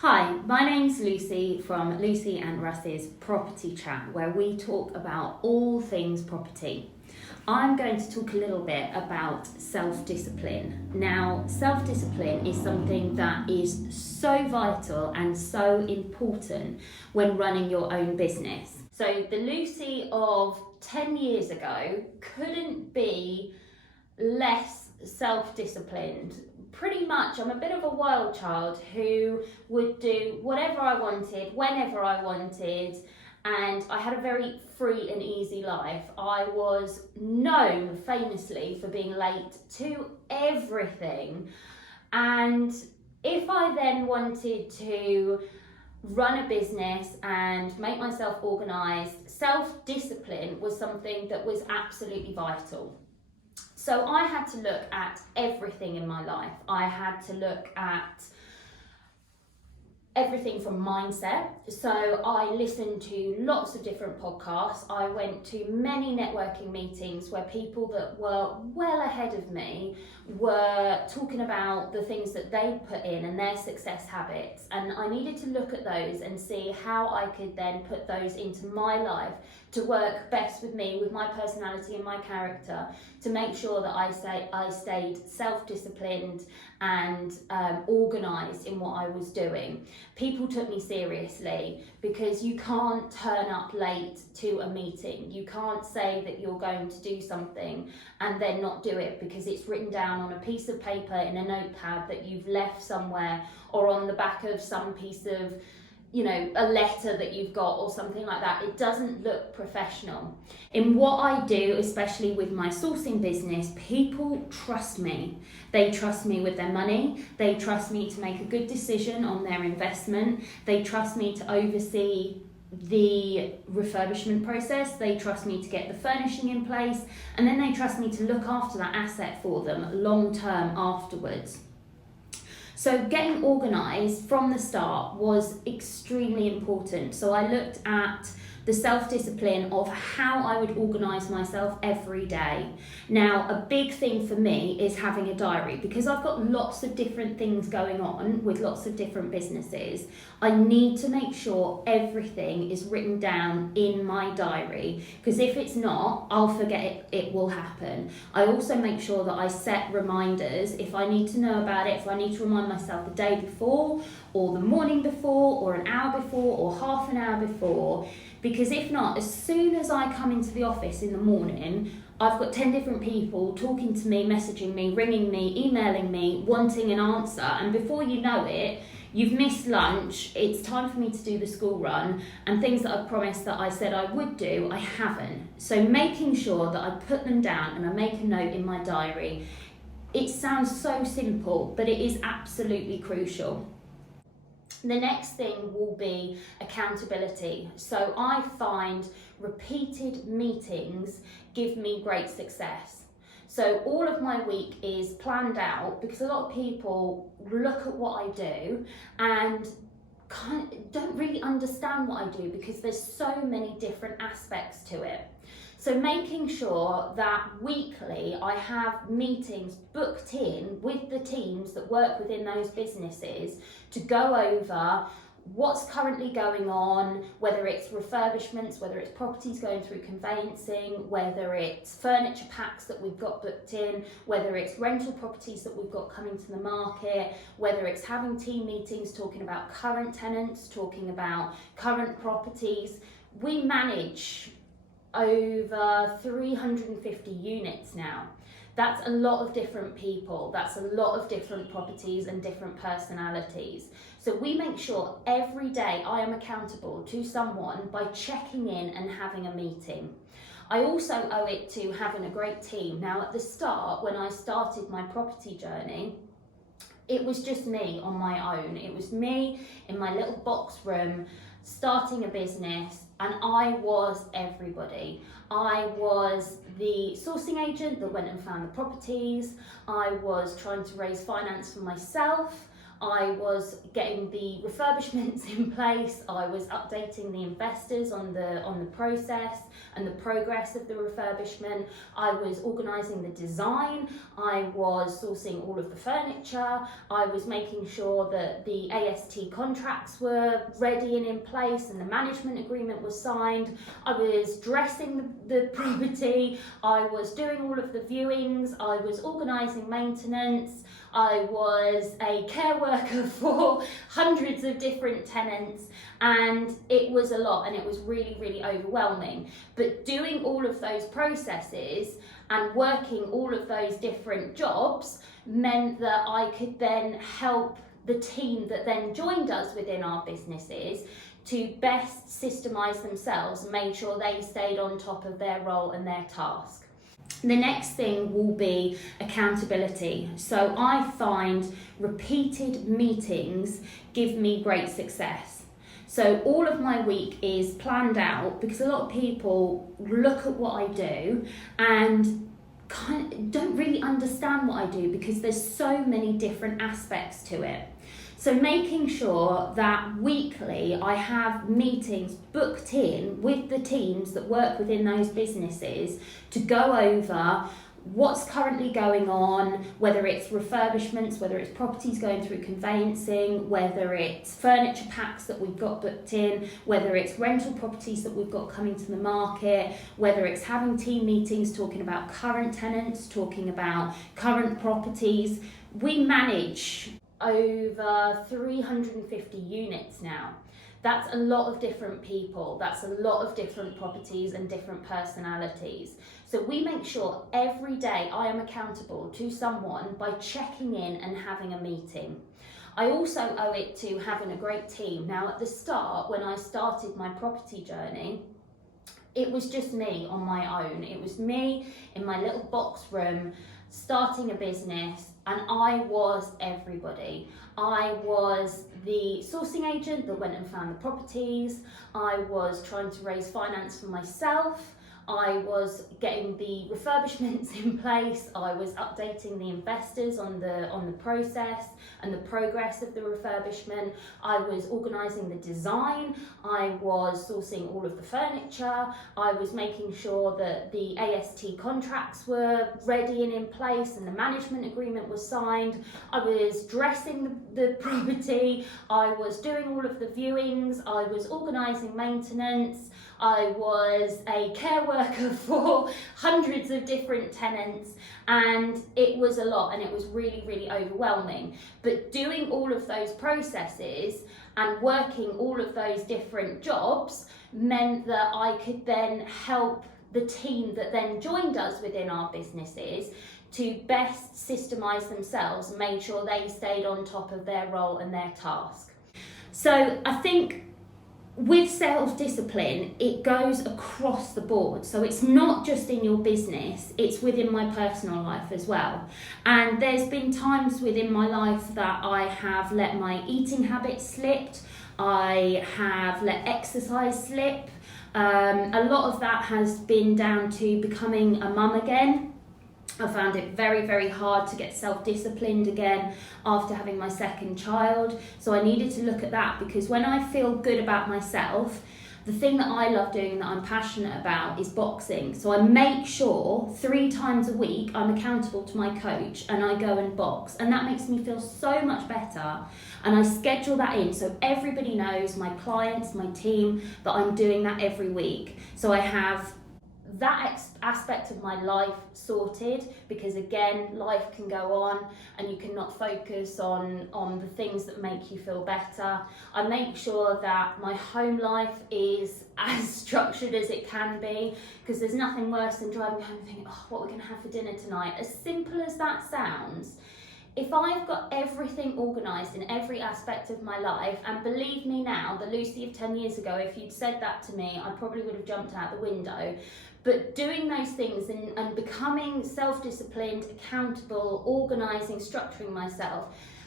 Hi, my name's Lucy from Lucy and Russ's Property Chat, where we talk about all things property. I'm going to talk a little bit about self-discipline. Now, self-discipline is something that is so vital and so important when running your own business. So the Lucy of 10 years ago couldn't be less self-disciplined. Pretty much, I'm a bit of a wild child who would do whatever I wanted, whenever I wanted, and I had a very free and easy life. I was known famously for being late to everything, and if I then wanted to run a business and make myself organised, self-discipline was something that was absolutely vital. So I had to look at everything in my life. I had to look at everything from mindset. So I listened to lots of different podcasts. I went to many networking meetings where people that were well ahead of me were talking about the things that they put in and their success habits. And I needed to look at those and see how I could then put those into my life to work best with me, with my personality and my character, to make sure that I stayed self-disciplined and organised in what I was doing. People took me seriously because you can't turn up late to a meeting. You can't say that you're going to do something and then not do it because it's written down on a piece of paper in a notepad that you've left somewhere, or on the back of some piece of, a letter that you've got or something like that. It doesn't look professional. In what I do, especially with my sourcing business, people trust me. They trust me with their money. They trust me to make a good decision on their investment. They trust me to oversee the refurbishment process. They trust me to get the furnishing in place, and then they trust me to look after that asset for them long term afterwards. So getting organised from the start was extremely important. So I looked at the self-discipline of how I would organise myself every day. Now, a big thing for me is having a diary, because I've got lots of different things going on with lots of different businesses. I need to make sure everything is written down in my diary, because if it's not, I'll forget it will happen. I also make sure that I set reminders if I need to know about it, if I need to remind myself the day before, or the morning before, or an hour before, or half an hour before. Because if not, as soon as I come into the office in the morning, I've got 10 different people talking to me, messaging me, ringing me, emailing me, wanting an answer. And before you know it, you've missed lunch, it's time for me to do the school run, and things that I promised that I said I would do, I haven't. So making sure that I put them down and I make a note in my diary. It sounds so simple, but it is absolutely crucial. The next thing will be accountability. So I find repeated meetings give me great success. So all of my week is planned out, because a lot of people look at what I do and don't really understand what I do, because there's so many different aspects to it. So making sure that weekly I have meetings booked in with the teams that work within those businesses to go over what's currently going on, whether it's refurbishments, whether it's properties going through conveyancing, whether it's furniture packs that we've got booked in, whether it's rental properties that we've got coming to the market, whether it's having team meetings talking about current tenants, talking about current properties. We manage over 350 units now. That's a lot of different people, that's a lot of different properties and different personalities. So we make sure every day I am accountable to someone by checking in and having a meeting. I also owe it to having a great team. Now, at the start, when I started my property journey, it was just me on my own. It was me in my little box room starting a business, and I was everybody. I was the sourcing agent that went and found the properties. I was trying to raise finance for myself. I was getting the refurbishments in place. I was updating the investors on the process and the progress of the refurbishment. I was organising the design. I was sourcing all of the furniture. I was making sure that the AST contracts were ready and in place and the management agreement was signed. I was dressing the property. I was doing all of the viewings. I was organising maintenance. I was a care worker for hundreds of different tenants, and it was a lot, and it was really, really overwhelming. But doing all of those processes and working all of those different jobs meant that I could then help the team that then joined us within our businesses to best systemise themselves and make sure they stayed on top of their role and their task. The next thing will be accountability. So I find repeated meetings give me great success. So all of my week is planned out, because a lot of people look at what I do and kind of don't really understand what I do, because there's so many different aspects to it. So making sure that weekly I have meetings booked in with the teams that work within those businesses to go over what's currently going on, whether it's refurbishments, whether it's properties going through conveyancing, whether it's furniture packs that we've got booked in, whether it's rental properties that we've got coming to the market, whether it's having team meetings talking about current tenants, talking about current properties. We manage over 350 units now. That's a lot of different people, that's a lot of different properties and different personalities. So we make sure every day I am accountable to someone by checking in and having a meeting. I also owe it to having a great team. Now at the start, when I started my property journey, it was just me on my own. It was me in my little box room, starting a business, and I was everybody. I was the sourcing agent that went and found the properties. I was trying to raise finance for myself. I was getting the refurbishments in place. I was updating the investors on the process and the progress of the refurbishment. I was organising the design. I was sourcing all of the furniture. I was making sure that the AST contracts were ready and in place and the management agreement was signed. I was dressing the property. I was doing all of the viewings. I was organising maintenance. I was a care worker for hundreds of different tenants, and it was a lot, and it was really, really overwhelming. But doing all of those processes and working all of those different jobs meant that I could then help the team that then joined us within our businesses to best systemise themselves and make sure they stayed on top of their role and their task. So I think with self-discipline, it goes across the board. So it's not just in your business, it's within my personal life as well. And there's been times within my life that I have let my eating habits slip, I have let exercise slip. A lot of that has been down to becoming a mum again. I found it very, very hard to get self-disciplined again after having my second child. So I needed to look at that, because when I feel good about myself, the thing that I love doing and that I'm passionate about is boxing. So I make sure 3 times a week I'm accountable to my coach and I go and box. And that makes me feel so much better. And I schedule that in so everybody knows, my clients, my team, that I'm doing that every week. So I have that aspect of my life sorted, because again, life can go on and you cannot focus on the things that make you feel better. I make sure that my home life is as structured as it can be, because there's nothing worse than driving home and thinking, oh, what are we going to have for dinner tonight? As simple as that sounds, if I've got everything organised in every aspect of my life, and believe me now, the Lucy of 10 years ago, if you'd said that to me, I probably would have jumped out the window. But doing those things and becoming self-disciplined, accountable, organising, structuring myself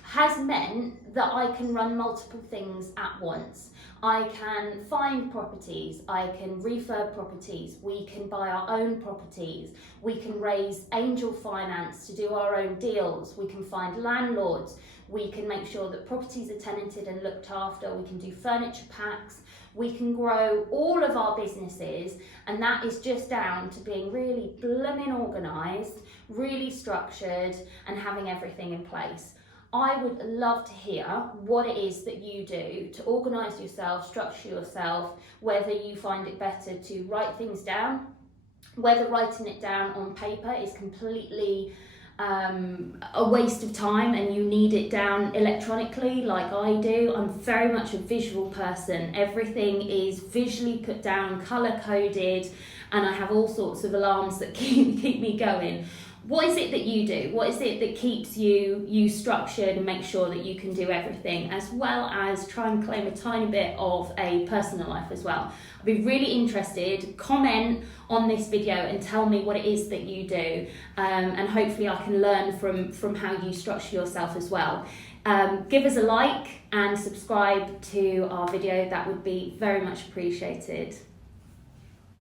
has meant that I can run multiple things at once. I can find properties, I can refurb properties, we can buy our own properties, we can raise angel finance to do our own deals, we can find landlords, we can make sure that properties are tenanted and looked after, we can do furniture packs, we can grow all of our businesses, and that is just down to being really blooming organised, really structured, and having everything in place. I would love to hear what it is that you do to organise yourself, structure yourself, whether you find it better to write things down, whether writing it down on paper is completely a waste of time and you need it down electronically like I do. I'm very much a visual person. Everything is visually put down, colour coded, and I have all sorts of alarms that keep me going. What is it that you do? What is it that keeps you structured and make sure that you can do everything, as well as try and claim a tiny bit of a personal life as well? I'd be really interested. Comment on this video and tell me what it is that you do, and hopefully I can learn from how you structure yourself as well. Give us a like and subscribe to our video. That would be very much appreciated.